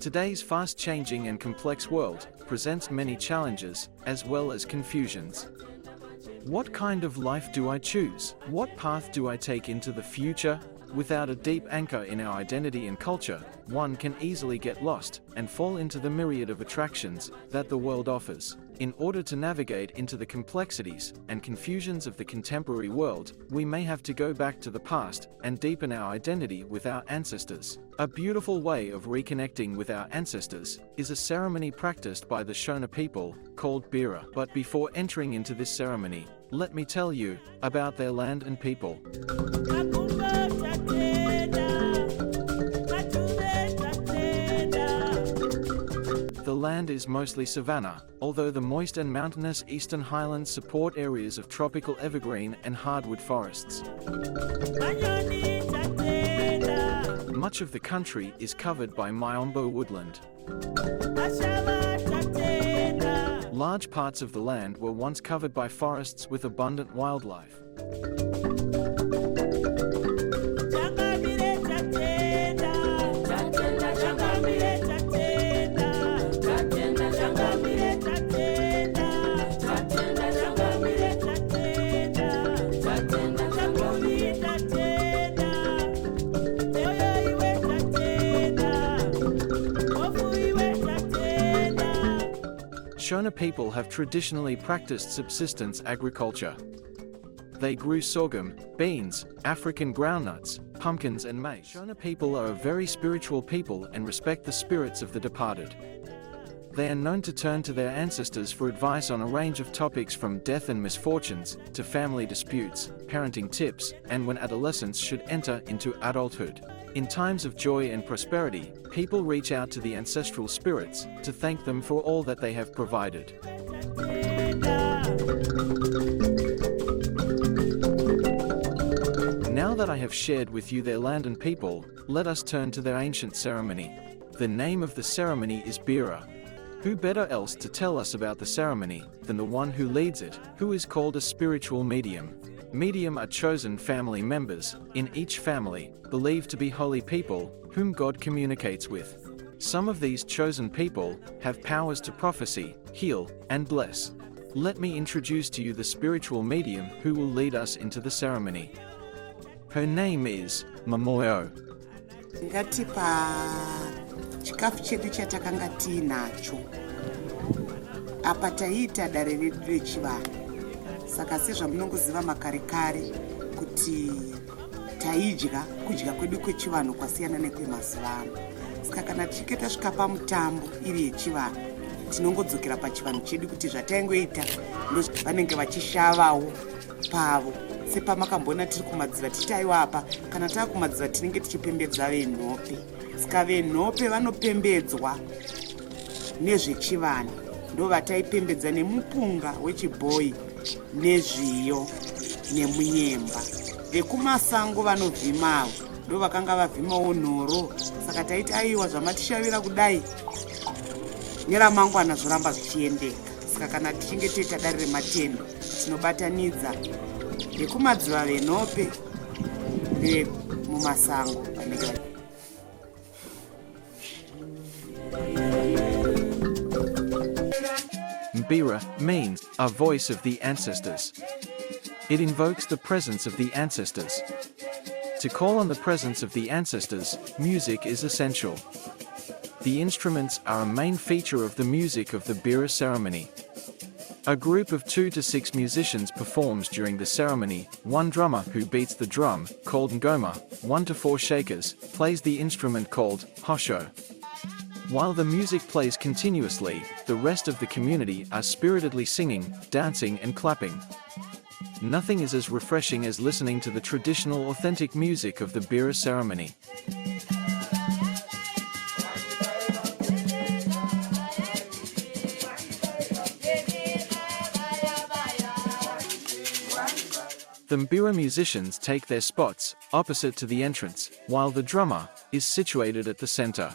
Today's fast-changing and complex world presents many challenges, as well as confusions. What kind of life do I choose? What path do I take into the future? Without a deep anchor in our identity and culture, one can easily get lost and fall into the myriad of attractions that the world offers. In order to navigate into the complexities and confusions of the contemporary world, we may have to go back to the past and deepen our identity with our ancestors. A beautiful way of reconnecting with our ancestors is a ceremony practiced by the Shona people called Bira. But before entering into this ceremony, let me tell you about their land and people. The land is mostly savanna, although the moist and mountainous eastern highlands support areas of tropical evergreen and hardwood forests. Much of the country is covered by Miombo woodland. Large parts of the land were once covered by forests with abundant wildlife. Shona people have traditionally practiced subsistence agriculture. They grew sorghum, beans, African groundnuts, pumpkins and maize. Shona people are a very spiritual people and respect the spirits of the departed. They are known to turn to their ancestors for advice on a range of topics from death and misfortunes, to family disputes, parenting tips, and when adolescents should enter into adulthood. In times of joy and prosperity, people reach out to the ancestral spirits to thank them for all that they have provided. Now that I have shared with you their land and people, let us turn to their ancient ceremony. The name of the ceremony is Bira. Who better else to tell us about the ceremony than the one who leads it, who is called a spiritual medium? Medium are chosen family members, in each family, believed to be holy people, whom God communicates with. Some of these chosen people have powers to prophesy, heal, and bless. Let me introduce to you the spiritual medium who will lead us into the ceremony. Her name is Mamoyo. Chikafu chedu chatakanga tinacho apa taita dare redu rechivanhu. Saka sezvamunongoziva makare kare kuti taidya kudya kwedu kwechivanhu kwasiyana nekwemazuva ano. Saka kana tichinge tasvika pamutambo iri yechivanhu, tinongodzokera pachivanhu chedu kuti zvataingoita vanenge vachishavawo pavo. Sepamakambona tiri kumadziva titaiwa apa, kana taakumadziva tinenge tichipembedza venhope. Saka venhope vanopembedzwa nezvechivanhu, ndo vataipembedza nemupunga wechibhoyi nezviyo nemunyemba. Vekumasango vanovhimawo ndo vakanga vavhimawo nhoro. Saka taiti aiwa zvamatishavira kudai neramangwana zvoramba zvichiendeka. Saka kana tichinge toita dare rematendo, tinobatanidza vekumadziva venhope nevemumasango vanenge. Bira means a voice of the ancestors. It invokes the presence of the ancestors. To call on the presence of the ancestors, music is essential. The instruments are a main feature of the music of the Bira ceremony. A group of 2 to 6 musicians performs during the ceremony. One drummer who beats the drum, called ngoma, 1 to 4 shakers, plays the instrument called hosho. While the music plays continuously, the rest of the community are spiritedly singing, dancing and clapping. Nothing is as refreshing as listening to the traditional authentic music of the Bira ceremony. The Bira musicians take their spots opposite to the entrance, while the drummer is situated at the center.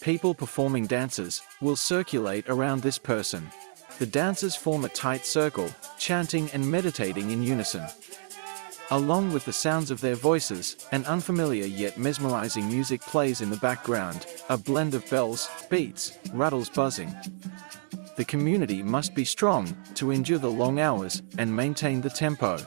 People performing dances will circulate around this person. The dancers form a tight circle, chanting and meditating in unison. Along with the sounds of their voices, an unfamiliar yet mesmerizing music plays in the background, a blend of bells, beats, rattles buzzing. The community must be strong to endure the long hours and maintain the tempo.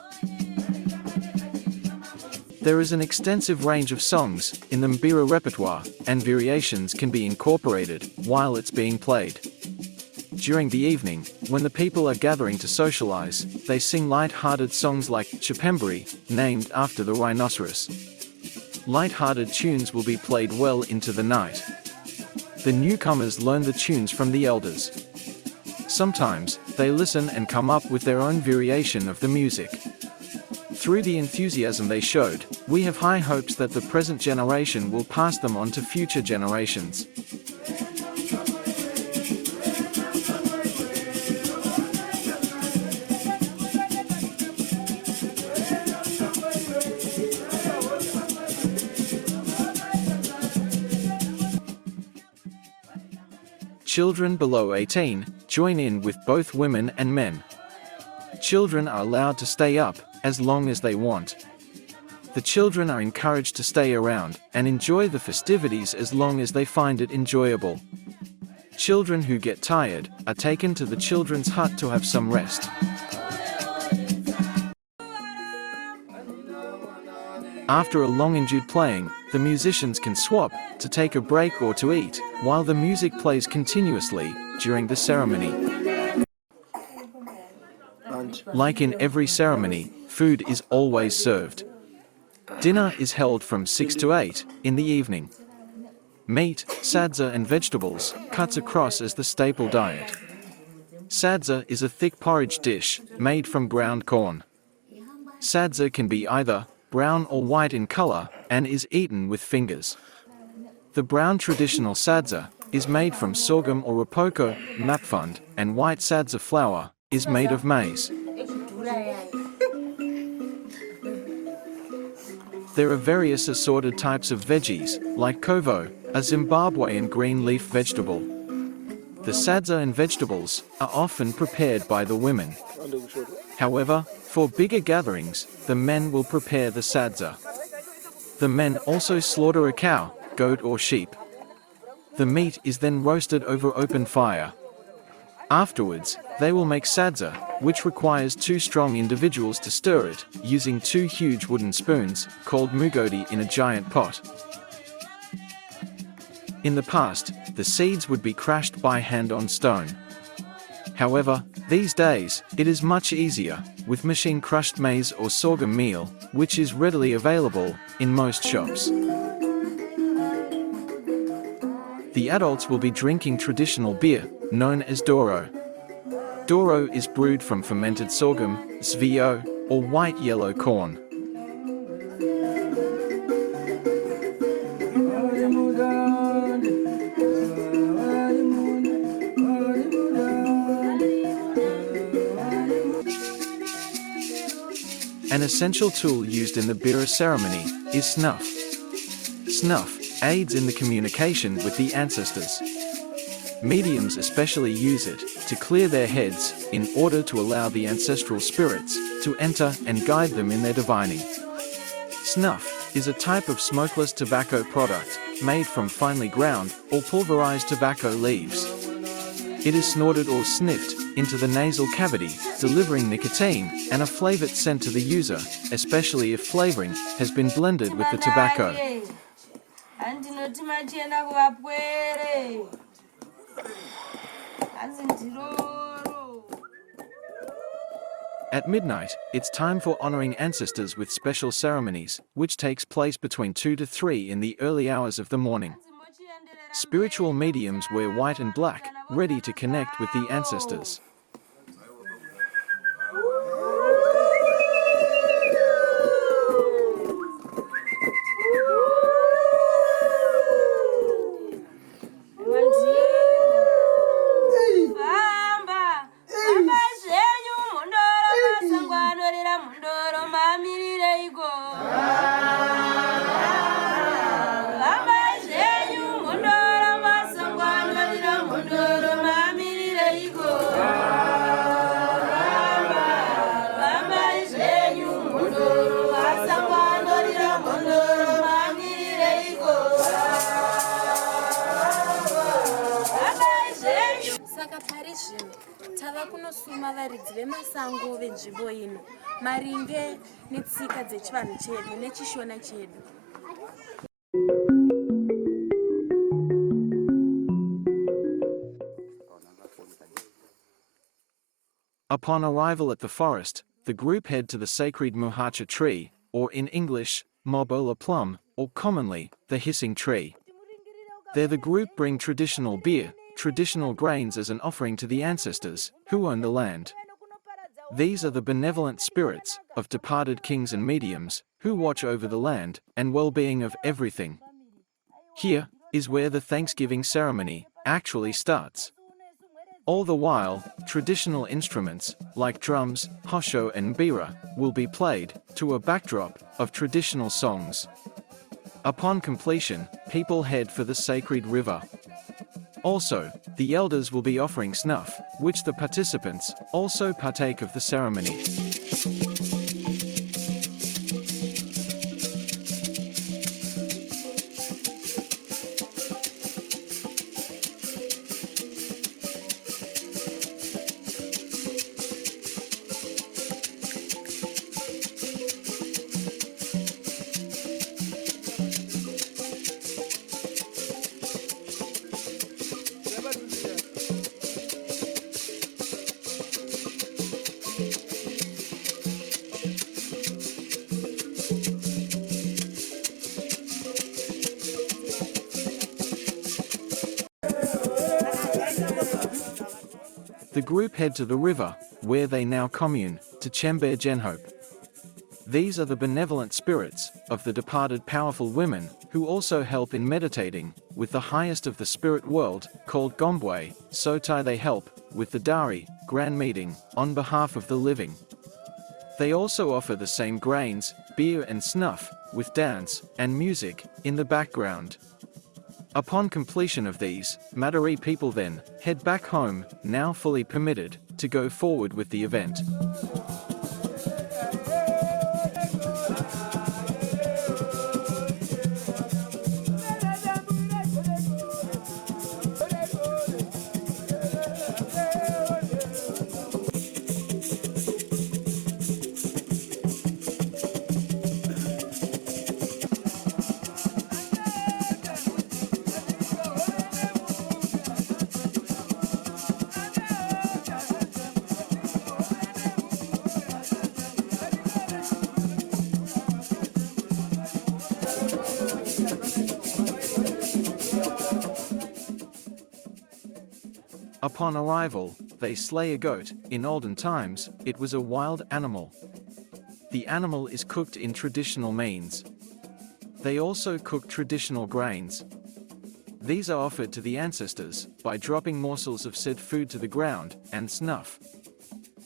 There is an extensive range of songs in the Bira repertoire, and variations can be incorporated while it's being played. During the evening, when the people are gathering to socialize, they sing light-hearted songs like Chipembri, named after the rhinoceros. Light-hearted tunes will be played well into the night. The newcomers learn the tunes from the elders. Sometimes, they listen and come up with their own variation of the music. Through the enthusiasm they showed, we have high hopes that the present generation will pass them on to future generations. Children below 18 join in with both women and men. Children are allowed to stay up as long as they want. The children are encouraged to stay around and enjoy the festivities as long as they find it enjoyable. Children who get tired are taken to the children's hut to have some rest. After a long endured playing, the musicians can swap to take a break or to eat, while the music plays continuously during the ceremony. Like in every ceremony, food is always served. Dinner is held from 6 to 8 in the evening. Meat, sadza and vegetables cuts across as the staple diet. Sadza is a thick porridge dish made from ground corn. Sadza can be either brown or white in color, and is eaten with fingers. The brown traditional sadza is made from sorghum or rapoko, mapfund, and white sadza flour is made of maize. There are various assorted types of veggies, like kovo, a Zimbabwean green leaf vegetable. The sadza and vegetables are often prepared by the women. However, for bigger gatherings, the men will prepare the sadza. The men also slaughter a cow, goat or sheep. The meat is then roasted over open fire. Afterwards, they will make sadza, which requires 2 strong individuals to stir it, using 2 huge wooden spoons, called mugodi, in a giant pot. In the past, the seeds would be crushed by hand on stone. However, these days, it is much easier, with machine-crushed maize or sorghum meal, which is readily available in most shops. The adults will be drinking traditional beer, known as doro. Doro is brewed from fermented sorghum, zvio, or white-yellow corn. An essential tool used in the Bira ceremony is snuff. Snuff aids in the communication with the ancestors. Mediums especially use it to clear their heads in order to allow the ancestral spirits to enter and guide them in their divining. Snuff is a type of smokeless tobacco product made from finely ground or pulverized tobacco leaves. It is snorted or sniffed into the nasal cavity, delivering nicotine and a flavored scent to the user, especially if flavoring has been blended with the tobacco. At midnight, it's time for honoring ancestors with special ceremonies, which takes place between 2 to 3 in the early hours of the morning. Spiritual mediums wear white and black, ready to connect with the ancestors. kusuma varidzi vemasango venzvimbo ino maringe netsika dzechivanhu chedu nechishona chedu. Upon arrival at the forest, the group head to the sacred muhacha tree, or in English, mobola plum, or commonly, the hissing tree. There the group bring traditional beer, traditional grains as an offering to the ancestors, who own the land. These are the benevolent spirits of departed kings and mediums, who watch over the land and well-being of everything. Here is where the Thanksgiving ceremony actually starts. All the while, traditional instruments, like drums, hosho and bira, will be played, to a backdrop of traditional songs. Upon completion, people head for the sacred river. Also, the elders will be offering snuff, which the participants also partake of the ceremony. The group head to the river, where they now commune, to Chembe Genhope. These are the benevolent spirits of the departed powerful women, who also help in meditating with the highest of the spirit world, called Gombwe, Sotai. They help with the Dari, grand meeting, on behalf of the living. They also offer the same grains, beer and snuff, with dance and music in the background. Upon completion of these, Madari people then head back home, now fully permitted to go forward with the event. Upon arrival, they slay a goat. In olden times, it was a wild animal. The animal is cooked in traditional means. They also cook traditional grains. These are offered to the ancestors by dropping morsels of said food to the ground and snuff.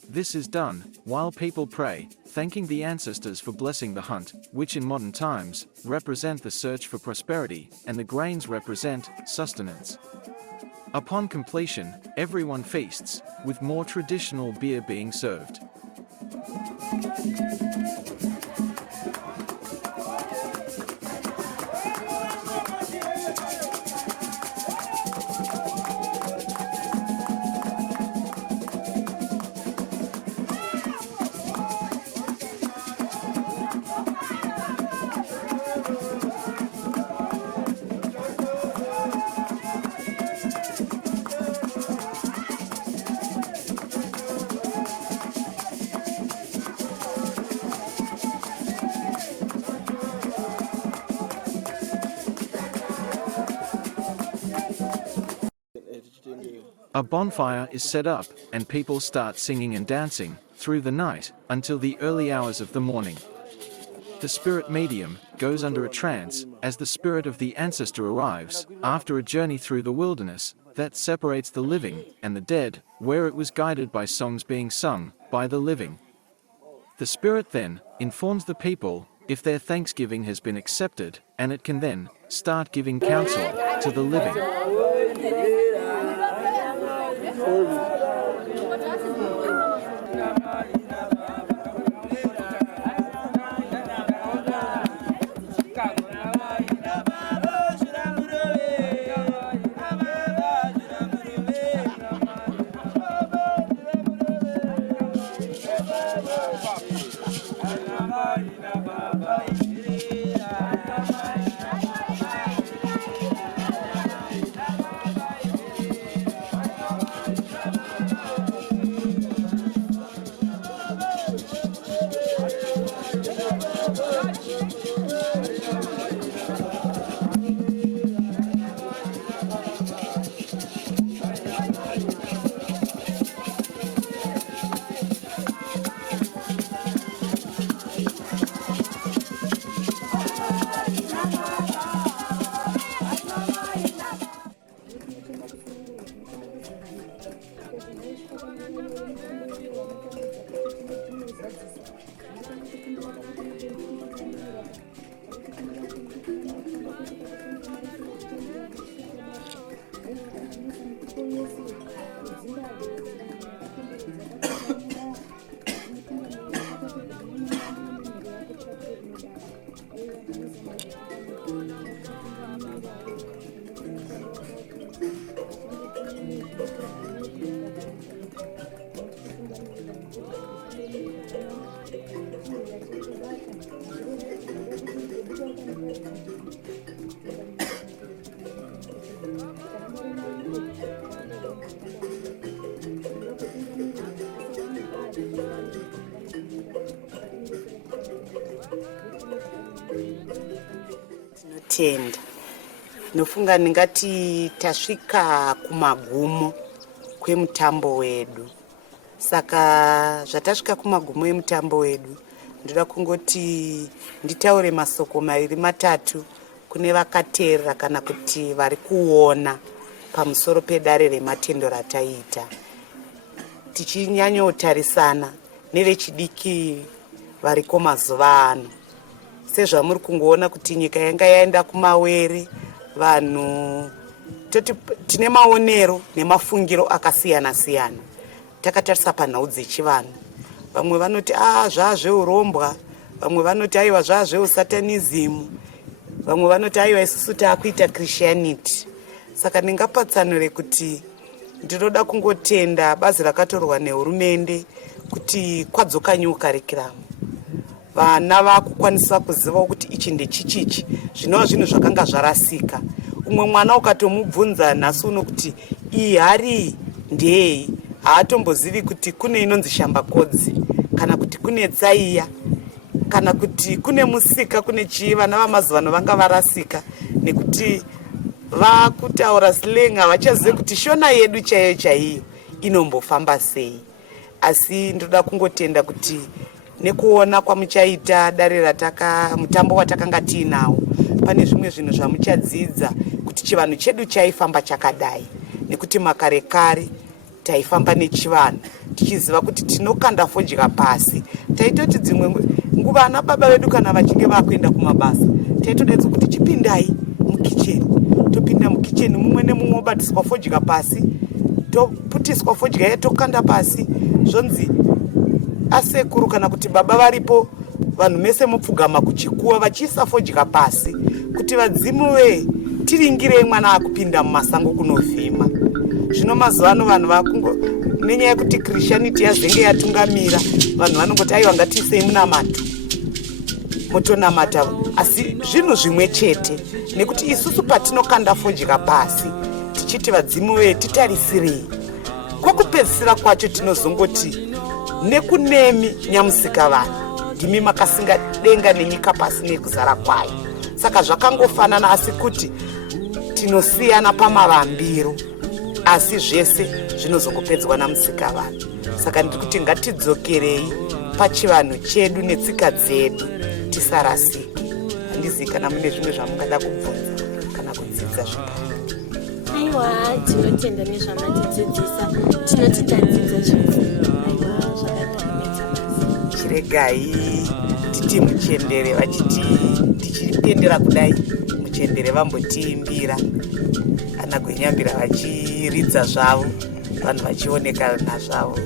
This is done while people pray, thanking the ancestors for blessing the hunt, which in modern times represent the search for prosperity, and the grains represent sustenance. Upon completion, everyone feasts, with more traditional beer being served. A bonfire is set up, and people start singing and dancing through the night until the early hours of the morning. The spirit medium goes under a trance as the spirit of the ancestor arrives after a journey through the wilderness that separates the living and the dead, where it was guided by songs being sung by the living. The spirit then informs the people if their thanksgiving has been accepted, and it can then start giving counsel to the living. Tenda nofunga ndingati tasvika kumagumo kwemutambo wedu. Saka zvatasvika kumagumo emutambo wedu, ndoda kungoti nditaure masoko maviri matatu kune vakateerera kana kuti vari kuona pamusoro pedare rematendo rataita, tichinyanyotarisana nevechidiki variko mazuva ano. Sezvamuri kungoona kuti nyika yanga yaenda kumawere, vanhu tine maonero nemafungiro akasiyana siyana. Takatarisa panhau dzechivanhu, vamwe vanoti zvazveurombwa, vamwe vanoti aiwa zvazveusatanism, vamwe vanoti aiwa isusu taakuita Christianity. Saka ndingapatsanure kuti ndinoda kungotenda bazi rakatorwa nehurumende kuti kwadzoka new curriculum. Vana vakukwanisa kuziva kuti ichi ndechichichi, zvinova zvinhu zvakanga zvarasika. Umwe mwana ukatomubvunza nhasi uno kuti iyi hari ndei, haatombozivi kuti kune inonzi shambakodzi, kana kuti kune tsaiya, kana kuti kune musika, kune chii. Vana vamazuva ano vanga varasika nekuti vakutaura slang, havachazivi kuti shona yedu chaiyo chaiyo inombofamba sei. Asi ndoda kungotenda kuti nekuona kwamuchaita dare mutambo watakanga tiinawo, pane zvimwe zvinhu zvamuchadzidza kuti chivanhu chedu chaifamba chakadai, nekuti makare kare taifamba nechivanhu tichiziva kuti tinokanda fodya pasi. Taitoti dzimwe nguva ana baba vedu kana vachinge vakuenda kumabasa, taitodedzwa kuti chipindai mukicheni. Topinda mukicheni, mumwe nemumwe obatiswa fodya pasi, toputiswa fodya yatokanda pasi, zvonzi asekuru kana kuti baba varipo, vanhu mese mupfugama kuchikuwa vachiisa fodya pasi kuti vadzimu tiringirei mwana akupinda mumasango kunovhima. Zvino mazuva ano vanhu vakungo, nenyaya yekuti Christianity yazenge yatungamira, vanhu vanongoti aiwa ngatiisei munamato, motonamata. Asi zvinhu zvimwe chete, nekuti isusu patinokanda fodya pasi tichiti vadzimu titarisirei, kwakupedzisira kwacho tinozongoti nekunemi nyamusika vanhu ndimi makasinga denga nenyika pasi nekuzara kwayo. Saka zvakangofanana, asi kuti tinosiyana pamavambiro, asi zvese zvinozongopedzwa namusika vanhu. Saka ndiri kuti ngatidzokerei pachivanhu chedu netsika dzedu, tisarasike. Handizivi kana mune zvimwe zvamungada kubvunza kana kudzidza zvakare. Aiwa, tinotenda nezvamatidzidzisa, tinoti tadzidza zvikuru. Chiregai titi muchendere vachiti tichipendera kudai, muchendere vambotiimbira, kana gwenyambira vachiridza zvavo, vanhu vachioneka nazvavo.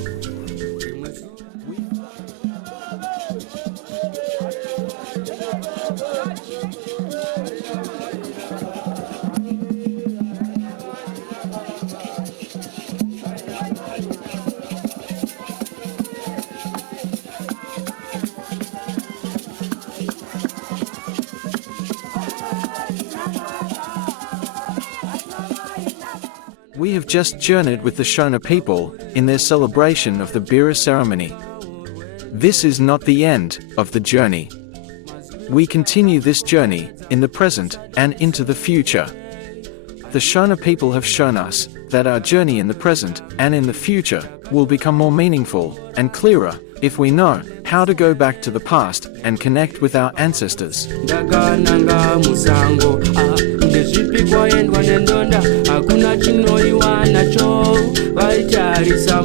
We have just journeyed with the Shona people in their celebration of the Bira ceremony. This is not the end of the journey. We continue this journey in the present and into the future. The Shona people have shown us that our journey in the present and in the future will become more meaningful and clearer if we know how to go back to the past and connect with our ancestors. Ndezvipikwa endwa nendonda hakuna chinoiwa nacho vaitarisa